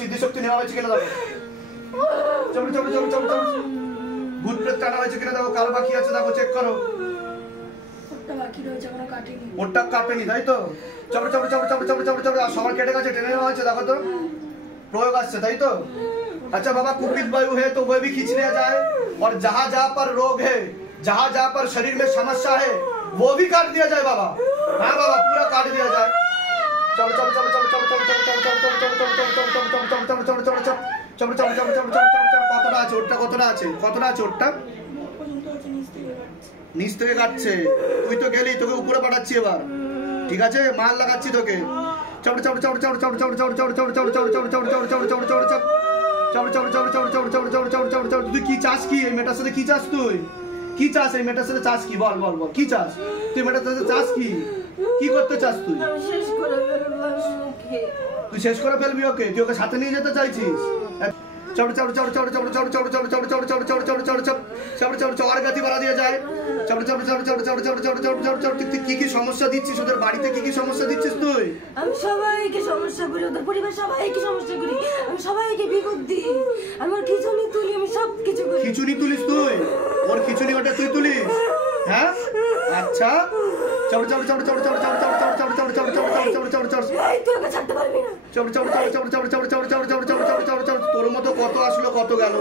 সিদ্ধি শক্তি নেওয়া হয়েছে কিনা দেখো ভূত প্রেত টানা হয়েছে কিনা দেখো কার বাকি আছে দেখো চেক করো ওটা কাটেনি তাই তো আর সবার কেটে গেছে টেনে নেওয়া হয়েছে দেখো তো प्रयोग আসছে তাই তো अच्छा बाबा कुपित वायु है तो वह भी खींच लिया जाए और जहां जहां पर रोग है जहां पर शरीर में समस्या है वो भी काट दिया जाए बाबा हाँ बाबा पूरा काट दिया जाए কতটা আছে ওটা কতটা আছে ওটা নিচ থেকে কাটছে তুই তো গেলি তোকে উপরে পাঠাচ্ছি এবার ঠিক আছে মাল লাগাচ্ছি তোকে তুই কি চাস কি এই মেয়েটার সাথে কি চাস তুই কি চাস এই মেয়েটার সাথে চাস কি বল বল বল কি চাস তুই মেয়েটার সাথে চাস কি করতে চাস তুই তুই শেষ করে ফেলবি ওকে তুই ওকে সাথে নিয়ে যেতে চাইছিস और गति बढ़ा दिया जाए কি সমস্যা দিচ্ছিস ওদের বাড়িতে কি সমস্যা দিচ্ছিস তুই আমি সবাইকে সমস্যা করি ওদের পরিবার সবাইকে সমস্যা করি আমি সবাইকে বিপদ দিই আমার খিচুনি তুলি আমি সব কিছু করি খিচুনি তুলিস তুই ওর খিচুনি ওটা তুই তুলিস হ্যাঁ আচ্ছা তোর মতো কত আসলো কত গেল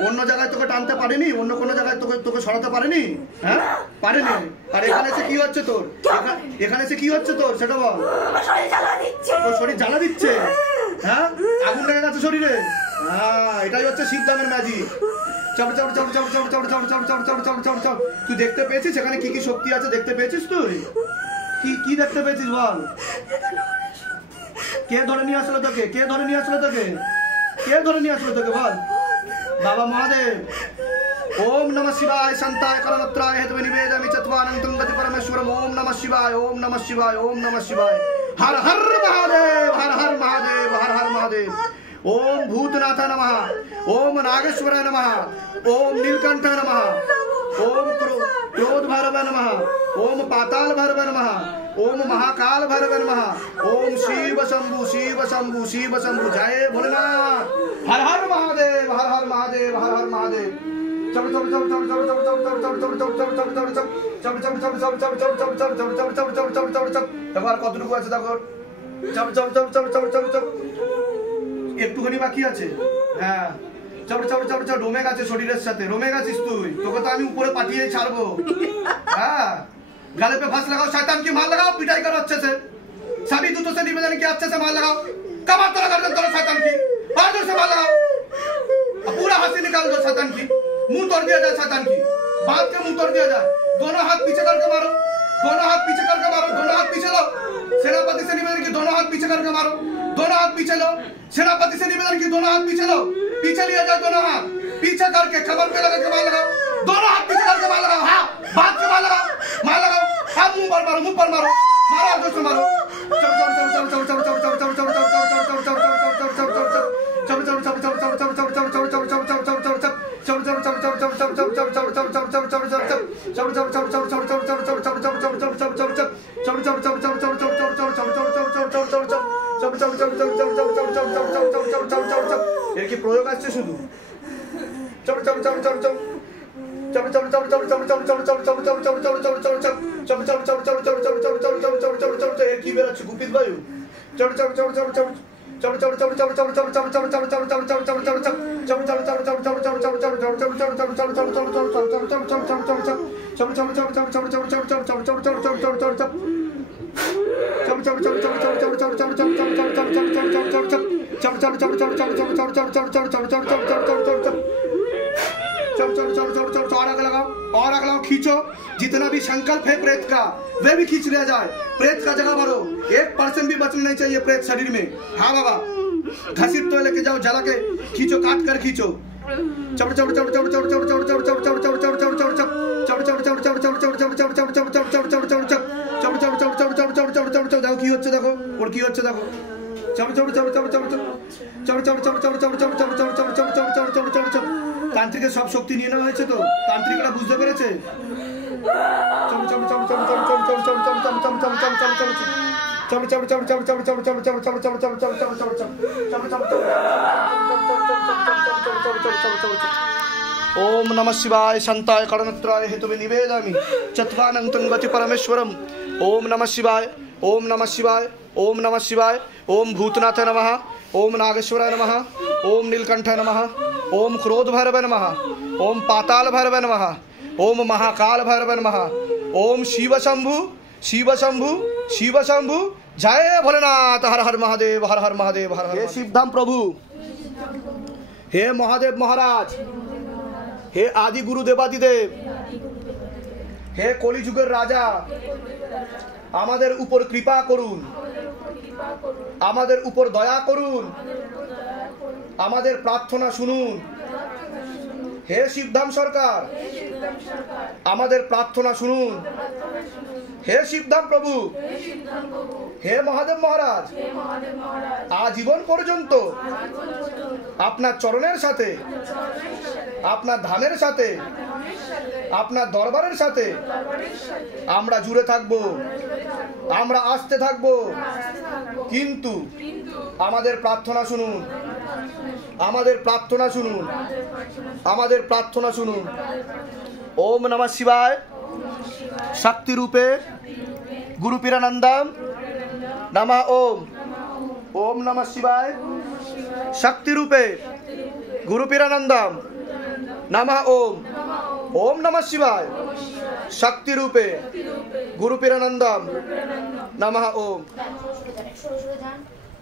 অন্য জায়গায় তোকে টানতে পারেনি অন্য কোনো জায়গায় তোকে সরাতে পারেনি হ্যাঁ পারেনি আর এখানে এসে কি হচ্ছে তোর এখানে এসে কি হচ্ছে তোর সেটা বল তোর শরীর জ্বালা দিচ্ছে হ্যাঁ আগুন লেগে গেছে শরীরে হ্যাঁ এটাই হচ্ছে শিবধামের ম্যাজিক তুই দেখতে পেয়েছিস এখানে কি কি শক্তি আছে দেখতে পেয়েছিস তুই কি দেখতে পেয়েছিস বল কে ধরে নিয়ে আসলো তোকে বল बाबा महादेव ओम नमः शिवाय संताय करनत्राय हेतवे निवेदयामि चत्वानंतं गति परमेश्वरम ओम नमः शिवाय हर हर महादेव हर हर महादेव ओम भूतनाथ नमः ओम नागेश्वराय नमः ओम नीलकंठाय नमः ओम क्रोध भैरव नमः ओम पाताल भैरव नमः ओम महाकाल भैरव नमः ओम शिव शंभु जय भोलेनाथ हर हर महादेव কতটুকু আছে দেখো একটুখানি বাকি আছে হ্যাঁ রোমে গেছে শরীরের সাথে রোমে গেছিস তুই তোকে তো আমি উপরে পাঠিয়ে ছাড়বো হ্যাঁ गले पे फांस लगाओ शैतान की मार लगाओ पिटाई करो अच्छे से सभी दूतों से निवेदन किया अच्छे से मार लगाओ कमर तोड़ा गर्दन तोड़ो शैतान की बहादुर से मार लगाओ पूरा हंसी निकाल दो शैतान की मुंह तोड़ दिया जाए शैतान की बात के मुंह तोड़ दिया जाए दोनों हाथ पीछे करके मारो दोनों हाथ पीछे लो सेनापति से निवेदन की दोनों हाथ पीछे करके मारो दोनों हाथ पीछे लो सेनापति से निवेदन की दोनों हाथ पीछे लो पीछे लिया जाए दोनों हाथ पीछे करके खबर पे लगा के मार लगाओ दोनों हाथ पीछे करके मार लगाओ हाँ बात के मार लगाओ हाँ मुंह पर मारो मारो जोर से मारो এর কি প্রয়োগ আসছে শুধু কি বেরোচ্ছে গুপিত বায়ু और आग लगाओ, खींचो। जितना भी संकल्प है प्रेत का वे भी खींच लिया जाए। प्रेत का जगह भरो, 1% भी बचना नहीं चाहिए प्रेत शरीर में। हाँ बाबा, घसीट तो लेके जाओ, जला के खींचो, काट कर खींचो। দেখো কি হচ্ছে, দেখো ওর কি হচ্ছে, দেখো। তান্ত্রিকের সব শক্তি নিয়ে নেওয়া হয়েছে তো, তান্ত্রিকরা বুঝতে পেরেছে। ओम नमः शिवाय शांताय करणत्राय हेतुवे निवेदयामि चत्वानन्तं गति परमेश्वरम। ओम नमः शिवाय, ओम नमः शिवाय, ओम नमः शिवाय। ओम भूतनाथाय नमः, ओम नागेश्वराय नमः, ओम नीलकंठाय नमः, ओम क्रोध भैरवाय नमः, ओम पाताल भैरवाय नमः, ओम महाकाल भैरवाय नमः, ओम शिव शंभु, शिव शंभु, शिव शंभु। जय भोलेनाथ, हर हर महादेव, हर हर महादेव, हर हर। हे शिवधाम प्रभु, हे महादेव महाराज, हे आदि गुरु देवादिदेव, हे कलिजुगेर राजा, আমাদের উপর কৃপা করুন, আমাদের উপর দয়া করুন, আমাদের প্রার্থনা শুনুন। হে শিবধাম সরকার, আমাদের প্রার্থনা শুনুন। হে শিবধাম প্রভু, হে মহাদেব মহারাজ, আজীবন পর্যন্ত আপনার চরণের সাথে, আপনার ধামের সাথে, আপনার দরবারের সাথে আমরা জুড়ে থাকব, আমরা আসতে থাকব। কিন্তু আমাদের প্রার্থনা শুনুন, আমাদের প্রার্থনা শুনুন, আমাদের প্রার্থনা শুনুন। ओम नमः शिवाय शक्ति रूपे गुरु पीरानंदम नमः। ओम ओम नमः शिवाय शक्ति रूपे गुरु पीरानंदम नमः। ओम ओम नमः शिवाय शक्ति रूपे गुरु पीरानंदम नमः। ओम।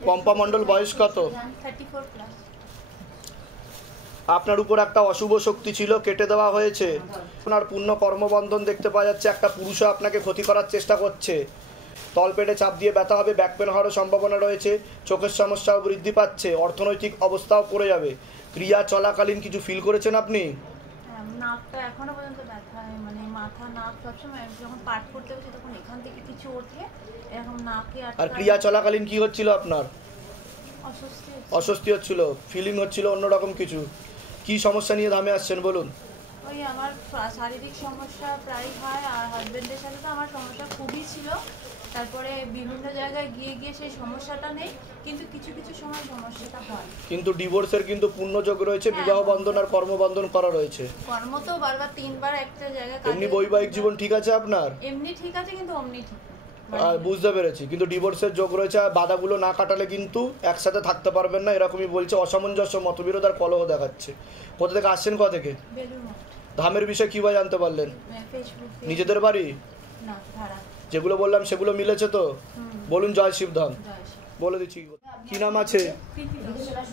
পম্পা মণ্ডল বয়স কত? 34+। আপনার উপর একটা অশুভ শক্তি ছিল, কেটে দেওয়া হয়েছে। আপনার পূর্ণ কর্মবন্ধন দেখতে পাওয়া যাচ্ছে। একটা পুরুষও আপনাকে ক্ষতি করার চেষ্টা করছে। তলপেটে চাপ দিয়ে ব্যথা হবে, ব্যাক পেন হওয়ার সম্ভাবনা রয়েছে, চোখের সমস্যাও বৃদ্ধি পাচ্ছে, অর্থনৈতিক অবস্থাও পড়ে যাবে। ক্রিয়া চলাকালীন কিছু ফিল করেছেন আপনি? নাকটা এখনো পর্যন্ত ব্যথা, মানে মাথা নাক সবসময় যখন পাঠ করতে হচ্ছে তখন এখান থেকে কিছু ওঠে, এরকম নাকে। আর ক্রিয়া চলাকালীন কি হচ্ছিল আপনার? অস্বস্তি হচ্ছিল, ফিলিং হচ্ছিল অন্যরকম কিছু। কি সমস্যা নিয়ে ধামে আসছেন বলুন? ওই আমার শারীরিক সমস্যা প্রায় হয়, আর হাজবেন্ডের সাথে তো আমার সমস্যা খুবই ছিল। তারপরে বিভিন্ন জায়গায় গিয়ে গিয়ে সেই সমস্যাটা নেই, কিন্তু কিছু কিছু সময় সমস্যাটা হয়। কিন্তু ডিভোর্সের কিন্তু পূর্ণযোগ রয়েছে, বিবাহ বন্ধন আর কর্মবন্ধন করা রয়েছে। কর্ম তো বারবার 3বার একটা জায়গায়। এমনি বৈবাহিক জীবন ঠিক আছে আপনার? এমনি ঠিক আছে, কিন্তু অমনি ঠিক বুঝতে পেরেছি। কিন্তু ডিভোর্সের যোগ রয়েছে, বাধাগুলো না কাটালে কিন্তু একসাথে থাকতে পারবেন না, এরকমই বলছে। অসামঞ্জস্য, মতবিরোধ আর কলহ দেখাচ্ছে। কোথা থেকে আসছেন? কোথা থেকে? ধামের বিষয়ে কিভাবে জানতে পারলেন? নিজেদের বাড়ি না, ভাড়া। যেগুলো বললাম সেগুলো মিলেছে তো? বলুন জয় শিবধাম। বলে দিচ্ছি। কি নাম আছে?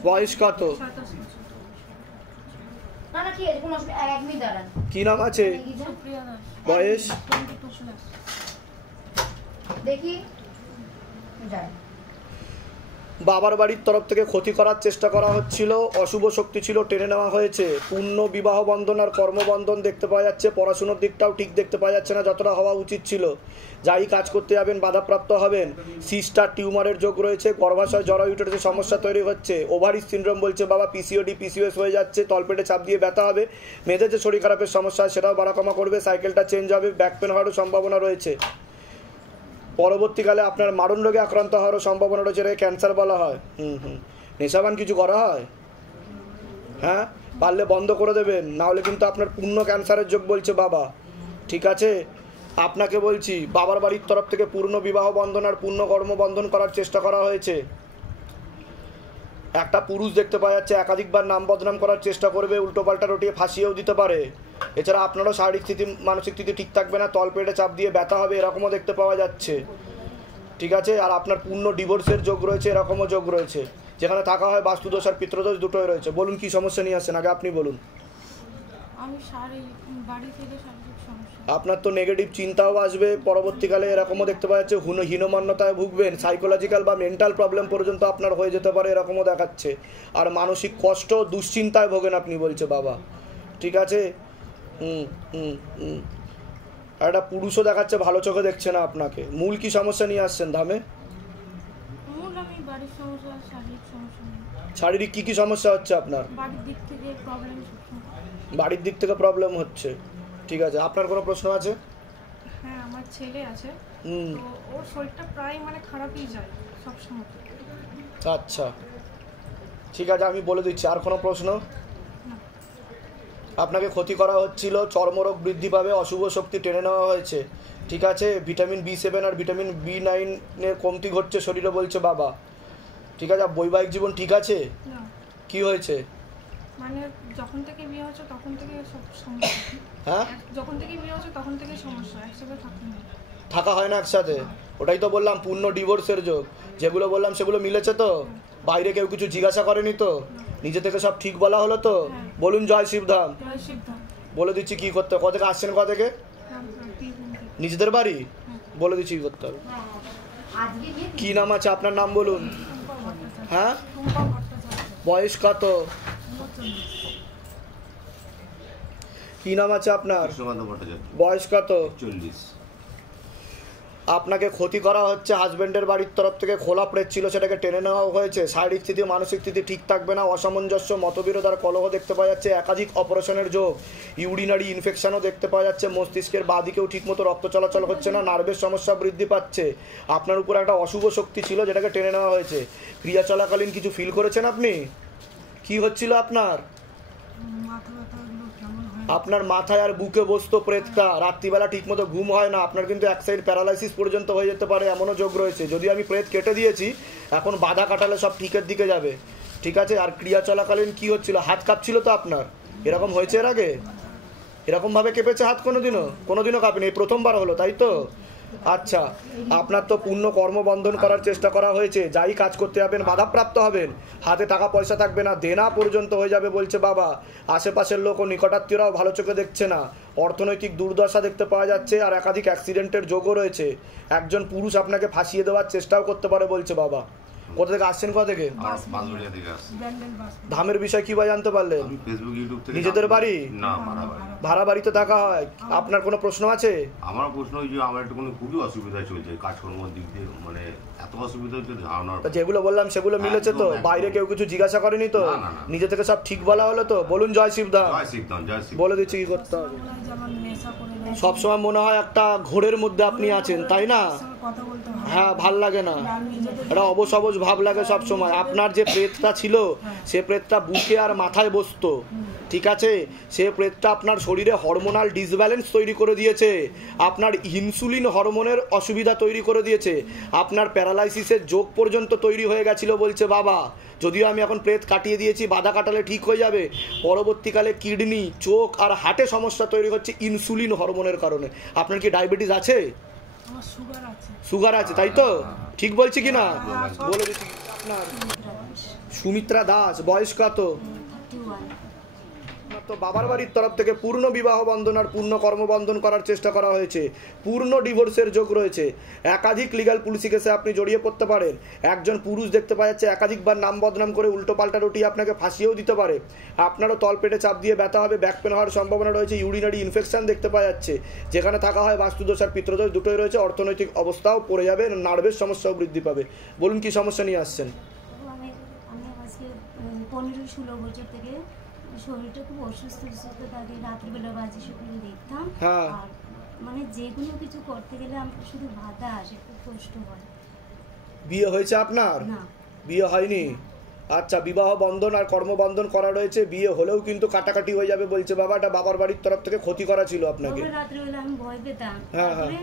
বয়স কত? কি নাম আছে? বয়স? দেখি বাবার বাড়ির তরফ থেকে ক্ষতি করার চেষ্টা করা হচ্ছিল, অশুভ শক্তি ছিল, টেনে নেওয়া হয়েছে। পূর্ণ বিবাহ বন্ধন আর কর্মবন্ধন দেখতে পাওয়া যাচ্ছে। পড়াশোনার দিকটাও ঠিক দেখতে পাওয়া যাচ্ছে না যতটা হওয়া উচিত ছিল। যাই কাজ করতে যাবেন বাধাপ্রাপ্ত হবেন। সিস্টার টিউমারের যোগ রয়েছে, গর্ভাশয় জরায়ুটের সমস্যা তৈরি হচ্ছে। ওভারি সিনড্রোম বলছে বাবা, পিসিওডি পিসিওএস হয়ে যাচ্ছে, তলপেটে চাপ দিয়ে ব্যথা হবে। মেয়েদের যে শরীর খারাপের সমস্যা সেটাও বাড়া কমা করবে, সাইকেলটা চেঞ্জ হবে, ব্যাক পেন হওয়ারও সম্ভাবনা রয়েছে। পরবর্তীকালে আপনার মারণ রোগে আক্রান্ত হওয়ারও সম্ভাবনা রয়েছে, এটাকে ক্যান্সার বলা হয়। নেশাবান কিছু করা হয়? হ্যাঁ, পারলে বন্ধ করে দেবেন, নাহলে কিন্তু আপনার পূর্ণ ক্যান্সারের যোগ বলছে বাবা। ঠিক আছে, আপনাকে বলছি বাবার বাড়ির তরফ থেকে পূর্ণ বিবাহ বন্ধন আর পূর্ণ কর্মবন্ধন করার চেষ্টা করা হয়েছে। একটা পুরুষ দেখতে পাওয়া যাচ্ছে একাধিকবার নাম বদনাম করার চেষ্টা করবে, উল্টোপাল্টা রটিয়ে ফাঁসিয়েও দিতে পারে। এছাড়া আপনারও শারীরিক স্থিতি মানসিক স্থিতি ঠিক থাকবে না, তলপেটে চাপ দিয়ে ব্যথা হবে, এরকমও দেখতে পাওয়া যাচ্ছে। ঠিক আছে, আর আপনার পূর্ণ ডিভোর্সের যোগ রয়েছে, এরকমও যোগ রয়েছে। যেখানে থাকা হয় বাস্তুদোষ আর পিতৃদোষ দুটোই রয়েছে। বলুন কি সমস্যা নিয়ে আসছেন, আগে আপনি বলুন। আমি বাড়ি থেকে শারীরিক সমস্যা। আপনার তো নেগেটিভ চিন্তাও আসবে পরবর্তীকালে, এরকমও দেখতে পাওয়া যাচ্ছে। হীনমন্যতায় ভুগবেন, সাইকোলজিক্যাল বা মেন্টাল প্রবলেম পর্যন্ত আপনার হয়ে যেতে পারে, এরকমও দেখাচ্ছে। আর মানসিক কষ্ট দুশ্চিন্তায় ভোগেন আপনি, বলছে বাবা। ঠিক আছে, আর একটা পুরুষও দেখাচ্ছে, ভালো চোখে দেখছে না আপনাকে। মূল কি সমস্যা নিয়ে আসছেন ধামে? আমি বাড়ির সমস্যা, শারীরিক সমস্যা। শারীরিক কি কি সমস্যা হচ্ছে আপনার? বাড়ির দিক থেকে প্রবলেম। বাড়ির দিক থেকে প্রবলেম হচ্ছে। ঠিক আছে, আপনার কোনো প্রশ্ন আছে? হ্যাঁ, আমার ছেলে আছে, তো ওর শরীরটা প্রায় মানে খারাপই যায় সব সময়। আচ্ছা, ঠিক আছে, আমি বলে দিচ্ছি। আর কোনো প্রশ্ন? আপনাকে ক্ষতি করা হচ্ছিল, চর্মরোগ বৃদ্ধি পাবে, অশুভ শক্তি টেনে নেওয়া হয়েছে। ঠিক আছে, ভিটামিন B7 আর ভিটামিন B9-এর কমতি ঘটছে শরীরে, বলছে বাবা। ঠিক আছে, বৈবাহিক জীবন ঠিক আছে? কি হয়েছে? মানে যখন থেকে বিয়ে হচ্ছে তখন থেকে সব সমস্যা। হ্যাঁ, যখন থেকে বিয়ে হচ্ছে তখন থেকে সমস্যা, একসাথে থাকা হয় না একসাথে। ওটাই তো বললাম, পূর্ণ ডিভোর্সের যোগ। যেগুলো বললাম সেগুলো মিলেছে তো? বাইরে কেউ কিছু জিজ্ঞাসা করেনি তো? নিজে থেকে সব ঠিক বলা হলো তো? বলুন জয় শিবধাম। বলে দিচ্ছি কি করতে হবে। কোথা থেকে আসছেন? কোথা থেকে? নিজেদের বাড়ি? বলে দিচ্ছি কি করতে হবে। কি নাম আছে আপনার? নাম বলুন। হ্যাঁ, বয়স কত? কি নাম আছে আপনার? বয়স কত? 40। আপনাকে ক্ষতি করা হচ্ছে হাজবেন্ডের বাড়ির তরফ থেকে। খোলা প্রেত ছিল, সেটাকে টেনে নেওয়া হয়েছে। শারীরিক স্থিতি মানসিক স্থিতি ঠিক থাকবে না, অসামঞ্জস্য, মতবিরোধ আর কলহ দেখতে পাওয়া যাচ্ছে। একাধিক অপারেশনের যোগ, ইউরিনারি ইনফেকশনও দেখতে পাওয়া যাচ্ছে। মস্তিষ্কের বাঁদিকেও ঠিকমতো রক্ত চলাচল হচ্ছে না, নার্ভের সমস্যা বৃদ্ধি পাচ্ছে। আপনার উপর একটা অশুভ শক্তি ছিল, যেটাকে টেনে নেওয়া হয়েছে। ক্রিয়া চলাকালীন কিছু ফিল করেছেন আপনি? কি হচ্ছিল আপনার? আপনার মাথায় আর বুকে বসতো প্রেতটা, রাত্রিবেলা ঠিকমতো ঘুম হয় না, আপনার কিন্তু এক সাইড প্যারালাইসিস পর্যন্ত হয়ে যেতে পারে, এমনও যোগ রয়েছে। যদি আমি প্রেত কেটে দিয়েছি, এখন বাধা কাটালে সব ঠিকের দিকে যাবে। ঠিক আছে, আর ক্রিয়া চলাকালীন কি হচ্ছিল? হাত কাঁপছিল তো আপনার? এরকম হয়েছে এর আগে? এরকমভাবে কেঁপেছে হাত কোনোদিনও কাঁপেনি, এই প্রথমবার হলো, তাই তো? আচ্ছা, আপনার তো পূর্ণ কর্মবন্ধন করার চেষ্টা করা হয়েছে। যাই কাজ করতে যাবেন বাধাপ্রাপ্ত হবেন, হাতে টাকা পয়সা থাকবে না, দেনা পর্যন্ত হয়ে যাবে, বলছে বাবা। আশেপাশের লোক ও নিকটাত্মীয়রাও ভালো চোখে দেখছে না, অর্থনৈতিক দুর্দশা দেখতে পাওয়া যাচ্ছে, আর একাধিক অ্যাক্সিডেন্টের যোগও রয়েছে। একজন পুরুষ আপনাকে ফাঁসিয়ে দেওয়ার চেষ্টাও করতে পারে, বলছে বাবা। কোথা থেকে আসছেন? কোথা থেকে? ধামের বিষয় কি বা জানতে পারলেন? নিজেদের বাড়ি? ভাড়া বাড়িতে থাকা হয়। আপনার কোনো প্রশ্ন আছে? আমার প্রশ্ন হচ্ছে, আমার একটু খুবই অসুবিধা চলছে কাজকর্মের দিক দিয়ে, মানে এত অসুবিধা হচ্ছে ধারণার। যেগুলো বললাম সেগুলো মিলেছে তো? বাইরে কেউ কিছু জিজ্ঞাসা করেনি তো? নিজে থেকে সব ঠিক বলা হলো তো? বলুন জয় শিবধাম। বলে দিচ্ছি কি করতে হবে। সবসময় মনে হয় একটা ঘোরের মধ্যে আপনি আছেন, তাই না? হ্যাঁ, ভাল লাগে না, একটা অবশ অবশ ভাব লাগে সব সময়। আপনার যে প্রেতটা ছিল, সে প্রেতটা বুকে আর মাথায় বসতো। ঠিক আছে, সে প্রেতটা আপনার শরীরে হরমোনাল ডিসব্যালেন্স তৈরি করে দিয়েছে, আপনার ইনসুলিন হরমোনের অসুবিধা তৈরি করে দিয়েছে, আপনার প্যারালাইসিসের যোগ পর্যন্ত তৈরি হয়ে গেছিল, বলছে বাবা। যদিও আমি এখন প্রেত কাটিয়ে দিয়েছি, বাধা কাটালে ঠিক হয়ে যাবে। পরবর্তীকালে কিডনি, চোখ আর হার্টে সমস্যা তৈরি হচ্ছে ইনসুলিন হরমোনের কারণে। আপনার কি ডায়াবেটিস আছে? সুগার আছে, তাই তো? ঠিক বলছি কি না? বলে দিচ্ছি। আপনার সুমিত্রা দাস, বয়স কত? তো বাবার বাড়ির তরফ থেকে পূর্ণ বিবাহ বন্ধন আর পূর্ণ কর্মবন্ধন করার চেষ্টা করা হয়েছে। পূর্ণ ডিভোর্সের যোগ রয়েছে। একাধিক লিগ্যাল পুলিশি কেসে আপনি জড়িয়ে পড়তে পারেন। একজন পুরুষ দেখতে পাওয়া যাচ্ছে একাধিকবার নাম বদনাম করে উল্টো পাল্টা রটিয়ে আপনাকে ফাঁসিয়েও দিতে পারে। আপনারও তলপেটে চাপ দিয়ে ব্যথা হবে, ব্যাক পেন হওয়ার সম্ভাবনা রয়েছে। ইউরিনারি ইনফেকশন দেখতে পাওয়া যাচ্ছে। যেখানে থাকা হয় বাস্তুদোষ আর পিতৃদোষ দুটোই রয়েছে। অর্থনৈতিক অবস্থাও পড়ে যাবে, নার্ভের সমস্যাও বৃদ্ধি পাবে। বলুন কি সমস্যা নিয়ে আসছেন? আমি আজকে 15-16 বছর থেকে শরীরটা খুব অসুস্থ থাকে, রাত্রিবেলা বাজে শুকনো দেখতাম। আর মানে যে কোনো কিছু করতে গেলে আমার শুধু বাধা আসে, খুব কষ্ট হয়। বিয়ে হয়েছে আপনার? না, বিয়ে হয়নি। আচ্ছা, বিবাহ বন্ধন আর কর্মবন্ধন করা রয়েছে, বিয়ে হলেও কিন্তু কাটাকাটি হয়ে যাবে বলছে বাবা। এটা বাবার বাড়ির তরফ থেকে ক্ষতি করা ছিল আপনাকে। রাত্রিবেলা আমি ভয় পেতাম, তারপরে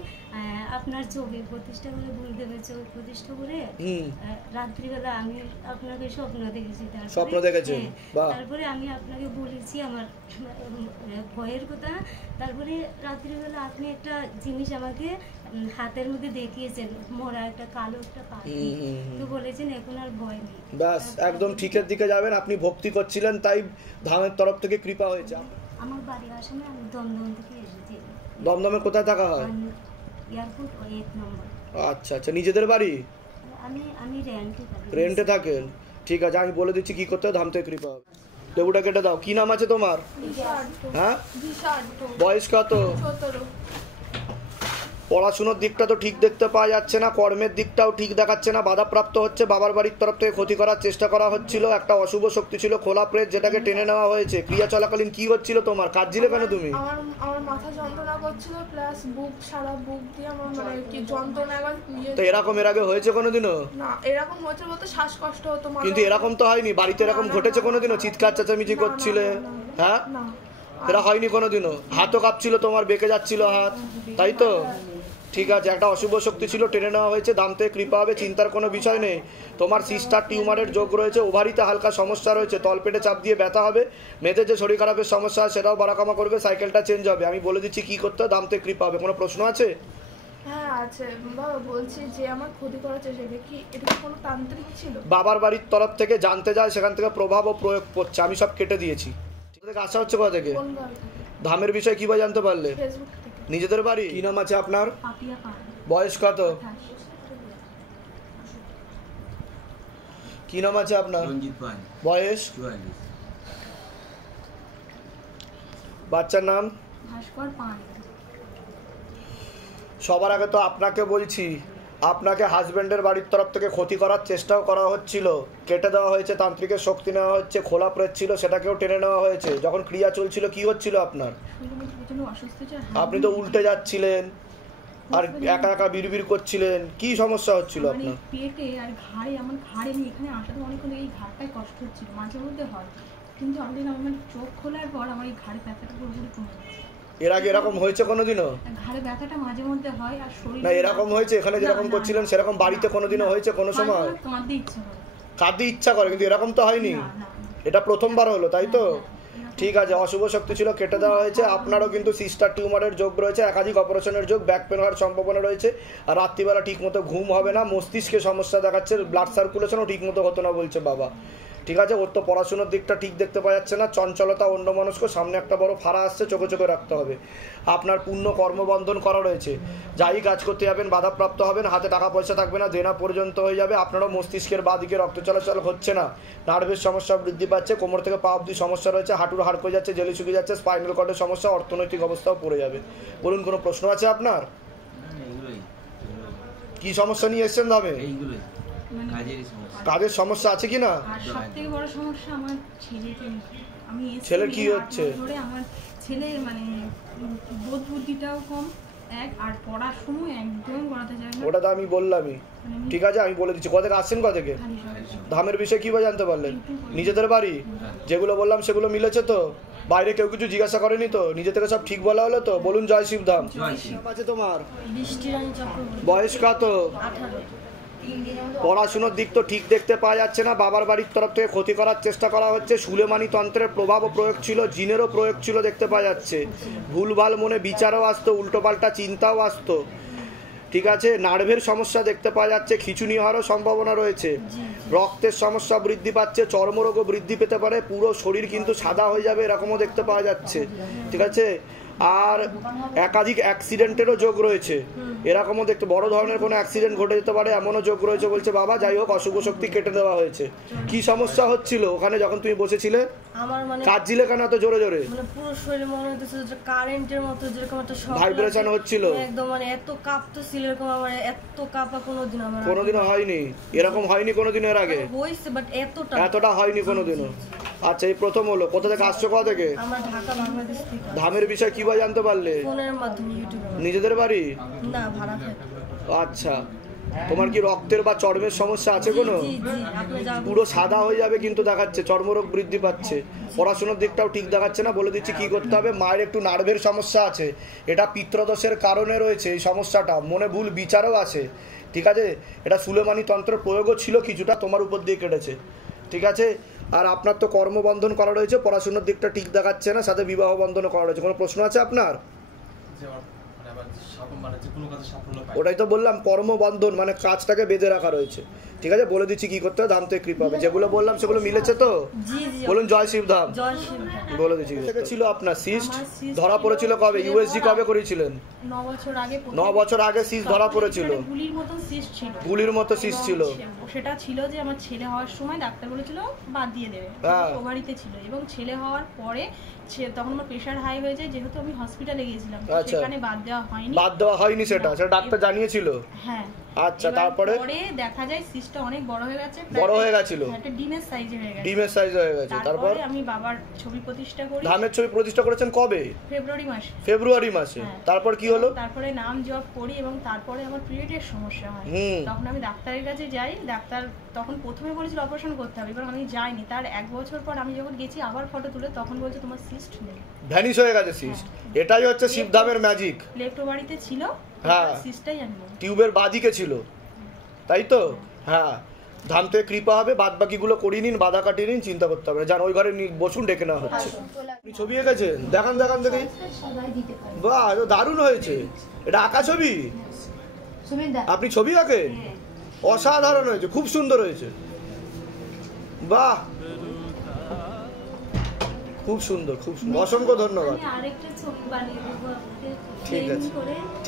আপনার ছবি প্রতিষ্ঠা করে গুরুদেবের ছবি প্রতিষ্ঠা করে রাত্রিবেলা আমি আপনাকে স্বপ্ন দেখেছি। স্বপ্ন দেখেছেন? তারপরে আমি আপনাকে বলেছি আমার ভয়ের কথা। তারপরে রাত্রিবেলা আপনি একটা জিনিস আমাকে হাতের মধ্যে দেখিয়েছেন, মরা একটা কালো একটা পাখি, তো বলেছেন এখন আর ভয় নেই। ব্যাস, একদম ঠিকের দিকে যাবেন। আপনি ভক্তি করছিলেন, তাই ধামের তরফ থেকে কৃপা হয়েছে। আমার বাড়ি আসামে, আমি দমদম থেকে এসেছি। দমদমে কোথায় থাকা হয়? এয়ারপোর্ট 1 নম্বর। আচ্ছা আচ্ছা, নিজেদের বাড়ি? আমি রেন্টে থাকেন? ঠিক আছে, আমি বলে দিচ্ছি কি করতে হবে, ধাম থেকে কৃপা হবে। লেবুটা কেটে দাও। কি নাম আছে তোমার? হ্যাঁ, বয়স কত? পড়াশুনোর দিকটা তো ঠিক দেখতে পাওয়া যাচ্ছে না, কর্মের দিকটাও ঠিক দেখাচ্ছে না, বাধাপ্রাপ্ত হচ্ছে। বাবার বাড়ির তরফ থেকে ক্ষতি করার চেষ্টা করা হচ্ছিল। একটা অশুভ শক্তি ছিল খোলা প্রেত, যেটাকে টেনে নেওয়া হয়েছে। ক্রিয়া চলাকালীন কি হচ্ছিল তোমার? কাঁদছিলে কেন তুমি? আমার মাথা যন্ত্রণা করছিল, প্লাস বুক, সারা বুক দিয়ে আমার মানে কি যন্ত্রণা। এবার তো এরকম এর আগে হয়েছে কোনোদিনও? না, এরকম হয়েছে বলতে শ্বাসকষ্ট হতো। কিন্তু এরকম তো হয়নি। বাড়িতে এরকম ঘটেছে কোনোদিনও? চিৎকার চেঁচামেচি করছিলে? হ্যাঁ, এরা হয়নি কোনোদিনও? হাতও কাঁপছিল তোমার, বেঁকে যাচ্ছিল হাত, তাই তো? ঠিক আছে, একটা অশুভ শক্তি ছিল, টেনে নেওয়া হয়েছে। দাম থেকে কৃপা হবে, চিন্তার কোনো বিষয় নেই। তোমার সিস্টার টিউমারের যোগ রয়েছে, ওভারিতে হালকা সমস্যা রয়েছে, তলপেটে চাপ দিয়ে ব্যথা হবে। মেয়েদের যে শরীর খারাপের সমস্যা হয় সেটাও বাড়াকামা করবে, সাইকেলটা চেঞ্জ হবে। আমি বলে দিচ্ছি কি করতে হবে, দাম থেকে কৃপা হবে। কোনো প্রশ্ন আছে? হ্যাঁ আছে বাবা, বলছি যে আমার ক্ষতি করার চেষ্টা, এটা কি কোনো তান্ত্রিক ছিল? বাবার বাড়ির তরফ থেকে জানতে যায়, সেখান থেকে প্রভাব ও প্রয়োগ করছে। আমি সব কেটে দিয়েছি। আসা হচ্ছে কোথা থেকে? ধামের বিষয় কিভাবে জানতে পারলে? ফেসবুক থেকে। নিজেদের বাড়ি? কি নাম আছে আপনার? বয়স কত? কি নাম আছে আপনার? বয়স? বাচ্চার নাম? সবার আগে তো আপনাকে বলছি, আপনাকে হাজবেন্ডের বাড়ির তরফ থেকে ক্ষতি করার চেষ্টাও করা হচ্ছিল, কেটে দেওয়া হয়েছে, তান্ত্রিকের শক্তি নেওয়া হচ্ছে, খোলা প্রেত ছিল সেটাকেও টেনে নেওয়া হয়েছে। যখন ক্রিয়া চলছিল কি হচ্ছিল আপনার? আপনি তো উল্টে যাচ্ছিলেন আর একা একা বিড়বিড় করছিলেন। কি সমস্যা হচ্ছিল আপনার? পেটে আর ঘাড়ে, আমার ঘাড়ে নিয়ে এখানে আসাতে অনেকক্ষণ এই ঘাড়টায় কষ্ট হচ্ছিল, মাঝে মধ্যে হয়, কিন্তু আমি আমার চোখ খোলার পর আমার এই ঘাড়ে ব্যথাটা পুরোপুরি কমে গেছে। এর আগে এরকম হয়েছে কোনোদিনও? ঘাড়ে ব্যথাটা মাঝে মধ্যে হয় আর শরীর না, এরকম হয়েছে এখানে যেরকম করছিলেন সেরকম বাড়িতে কোনোদিনও হয়েছে কোনো সময়? কাঁদতে ইচ্ছা করে। কাঁদতে ইচ্ছা করে, কিন্তু এরকম তো হয়নি। এটা প্রথমবার হলো, তাই তো? ঠিক আছে, অশুভ শক্তি ছিল, কেটে দেওয়া হয়েছে। আপনারও কিন্তু সিস্টার টিউমারের যোগ রয়েছে, একাধিক অপারেশনের যোগ, ব্যাক পেন হওয়ার সম্ভাবনা রয়েছে। আর রাত্রিবেলা ঠিকমতো ঘুম হবে না, মস্তিষ্কে সমস্যা দেখাচ্ছে, ব্লাড সার্কুলেশনও ঠিকমতো হতো না বলছে বাবা। ঠিক আছে, ওর তো পড়াশোনার দিকটা ঠিক দেখতে পাওয়া যাচ্ছে না, চঞ্চলতা, অন্যমনস্ক, সামনে একটা বড় ফাড়া আসছে, চোখে চোখে রাখতে হবে। আপনার পূর্ণ কর্মবন্ধন করা রয়েছে, যাই কাজ করতে যাবেন বাধাপ্রাপ্ত হবেন, হাতে টাকা পয়সা থাকবে না, দেনা পর্যন্ত হয়ে যাবে। আপনারও মস্তিষ্কের বাঁ দিকে রক্ত চলাচল হচ্ছে না, নার্ভের সমস্যা বৃদ্ধি পাচ্ছে, কোমর থেকে পা অবধি সমস্যা রয়েছে, হাঁটুর হাড় হয়ে যাচ্ছে, জেলি শুকিয়ে যাচ্ছে, স্পাইনাল কর্ডের সমস্যা, অর্থনৈতিক অবস্থাও পড়ে যাবে। বলুন, কোনো প্রশ্ন আছে আপনার? কি সমস্যা নিয়ে এসছেন ধামে? কাজের সমস্যা আছে কি না? আর সবথেকে বড় সমস্যা আমার ছেলেকে নিয়ে। আমি ছেলের কি হচ্ছে? আমার ছেলে মানে বোধ বুদ্ধিটাও কম, আর পড়ার সময় একদম করাতে চায় না। ওটা তো আমি বললামই। ঠিক আছে, আমি বলে দিচ্ছি। কোথা থেকে আসছেন? কোথা থেকে? ধামের বিষয়ে কিভাবে জানতে পারলেন? নিজেদের বাড়ি? যেগুলো বললাম সেগুলো মিলেছে তো? বাইরে কেউ কিছু জিজ্ঞাসা করেনি তো? নিজে থেকে সব ঠিক বলা হলো তো? বলুন জয় শিবধাম। আছে তোমার? বয়স কত? পড়াশুনোর দিক তো ঠিক দেখতে পাওয়া যাচ্ছে না, বাবার বাড়ির তরফ থেকে ক্ষতি করার চেষ্টা করা হচ্ছে, সুলেমানি তন্ত্রের প্রভাবও প্রয়োগ ছিল, জিনেরও প্রয়োগ ছিল দেখতে পাওয়া যাচ্ছে। ভুলভাল মনে বিচারও আসতো, উল্টোপাল্টা চিন্তাও আসতো। ঠিক আছে, নার্ভের সমস্যা দেখতে পাওয়া যাচ্ছে, খিঁচুনি হওয়ারও সম্ভাবনা রয়েছে, রক্তের সমস্যা বৃদ্ধি পাচ্ছে, চর্মরোগও বৃদ্ধি পেতে পারে, পুরো শরীর কিন্তু সাদা হয়ে যাবে এরকমও দেখতে পাওয়া যাচ্ছে। ঠিক আছে, আর একাধিক অ্যাক্সিডেন্টেরও যোগ রয়েছে, এরকমও দেখতে, বড় ধরনের কোনো অ্যাক্সিডেন্ট ঘটে যেতে পারে এমনও যোগ রয়েছে বলছে বাবা। যাই হোক, অশুভ শক্তি কেটে দেওয়া হয়েছে। কি সমস্যা হচ্ছিল ওখানে যখন তুমি বসেছিলে? আমার মানে কাঁদছিলে কেন এত জোরে জোরে? মানে পুরো শরীরে মনে হচ্ছে যে কারেন্টের মতো, যেরকম একটা শক ভাইব্রেশন হচ্ছিল একদম, মানে এত কাঁপতেছিল, এরকম আমার এত কাঁপা কোনোদিনও হয়নি। এরকম হয়নি কোনোদিন এর আগে? হইছে, বাট এতটা হয়নি কোনোদিনও। আচ্ছা, এই প্রথম হলো। কোথা থেকে আসছো? কোথা থেকে? আমার ঢাকা, বাংলাদেশ থেকে। ধামের বিষয় কিভাবে জানতে পারলে? ফোনের মাধ্যমে, ইউটিউবে। নিজেদের বাড়ি? না, ভাড়া থাকে। আচ্ছা, তোমার কি রক্তের বা চর্মের সমস্যা আছে কোনো? জি জি আপনি যা পুরো সাদা হয়ে যাবে কিন্তু দেখাচ্ছে চর্মরোগ বৃদ্ধি পাচ্ছে, পড়াশোনার দিকটাও ঠিক দেখাচ্ছে না। বলে দিচ্ছি কি করতে হবে। মায়ের একটু নার্ভের সমস্যা আছে, এটা পিত্রদোষের কারণে রয়েছে এই সমস্যাটা, মনে ভুল বিচারও আছে, ঠিক আছে। এটা সুলেমানি তন্ত্রের প্রয়োগও ছিল কিছুটা, তোমার উপর দিয়ে কেটেছে, ঠিক আছে। আর আপনার তো কর্মবন্ধন করা রয়েছে, পড়াশোনার দিকটা ঠিক দেখাচ্ছে না, সাথে বিবাহ বন্ধনও করা রয়েছে। কোনো প্রশ্ন আছে আপনার? ওটাই তো বললাম, কর্মবন্ধন মানে কাজটাকে বেঁধে রাখা রয়েছে, ঠিক আছে। বলে দিচ্ছি কি করতে হবে, ধাম থেকে কৃপা হবে। যেগুলো বললাম সেগুলো মিলেছে তো? জি জি বলুন জয় শিবধাম। জয় শিব। বলে দিচ্ছি থেকে ছিল আপনার সিস্ট ধরা পড়েছিল কবে? ইউএসজি কবে করেছিলেন? 9 বছর আগে 9 বছর আগে সিস্ট ধরা পড়েছিল। গুলির মতো সিস্ট ছিল। গুলির মতো সিস্ট ছিল। সেটা ছিল যে আমার ছেলে হওয়ার সময় ডাক্তার বলেছিল বাদ দিয়ে দেবে, ওভারিতে ছিল। এবং ছেলে হওয়ার পরে তখন আমার প্রেশার হাই হয়ে যায়, যেহেতু আমি হসপিটালে গিয়েছিলাম, সেখানে বাদ দেওয়া হয়নি। বাদ দেওয়া হয়নি, সেটা ডাক্তার জানিয়েছিল? হ্যাঁ। আচ্ছা, তারপরে দেখা যায় সিস্টটা অনেক বড় হয়ে গেছে, বড় হয়ে গেছিল, একটা ডিমের সাইজে হয়ে গেছে। ডিমের সাইজ হয়ে গেছে। তারপর আমি বাবার ছবি প্রতিষ্ঠা করি। ধামের ছবি প্রতিষ্ঠা করেছেন কবে? ফেব্রুয়ারি মাসে। তারপর কি হলো? তারপরে নাম জপ করি এবং তারপরে আমার পিরিয়ডের সমস্যা হয়। তখন আমি ডাক্তারের কাছে যাই, ডাক্তার তখন প্রথমে বলেছিল অপারেশন করতে হবে, এবার আমি যাইনি। তার 1 বছর পর আমি যখন গেছি আবার ফটো তুলে, তখন বলছে তোমার সিস্ট নেই, ভ্যানিশ হয়ে গেছে সিস্ট। এটাই হচ্ছে শিবধামের ম্যাজিক। লেফট বাড়িতে ছিল, হ্যাঁ, সিস্টটাই আনবো, টিউবের বাদিকে ছিল, তাই তো? হ্যাঁ, ধাম থেকে কৃপা হবে। বাদ বাকিগুলো করিয়ে নিন, বাধা কাটিয়ে নিন, চিন্তা করতে হবে না। যান ওই ঘরে বসুন, ডেকে নেওয়া হচ্ছে। আপনি ছবি এঁকেছেন? দেখান দেখান দেখি। বাহ, দারুণ হয়েছে। এটা আঁকা ছবি? আপনি ছবি আঁকেন? অসাধারণ হয়েছে, খুব সুন্দর হয়েছে। বাহ, খুব সুন্দর, খুব সুন্দর। অসংখ্য ধন্যবাদ। আরেকটা ছবি বানিয়ে দেবো আপনাকে। ঠিক আছে,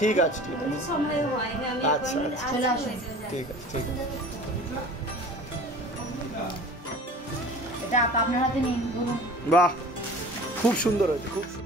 ঠিক আছে, ঠিক আছে। সময় হয় আমি আচ্ছা, চলে আসুন। ঠিক আছে, ঠিক আছে। এটা আপনার হাতে নিন। বাহ, খুব সুন্দর হয়েছে, খুব সুন্দর।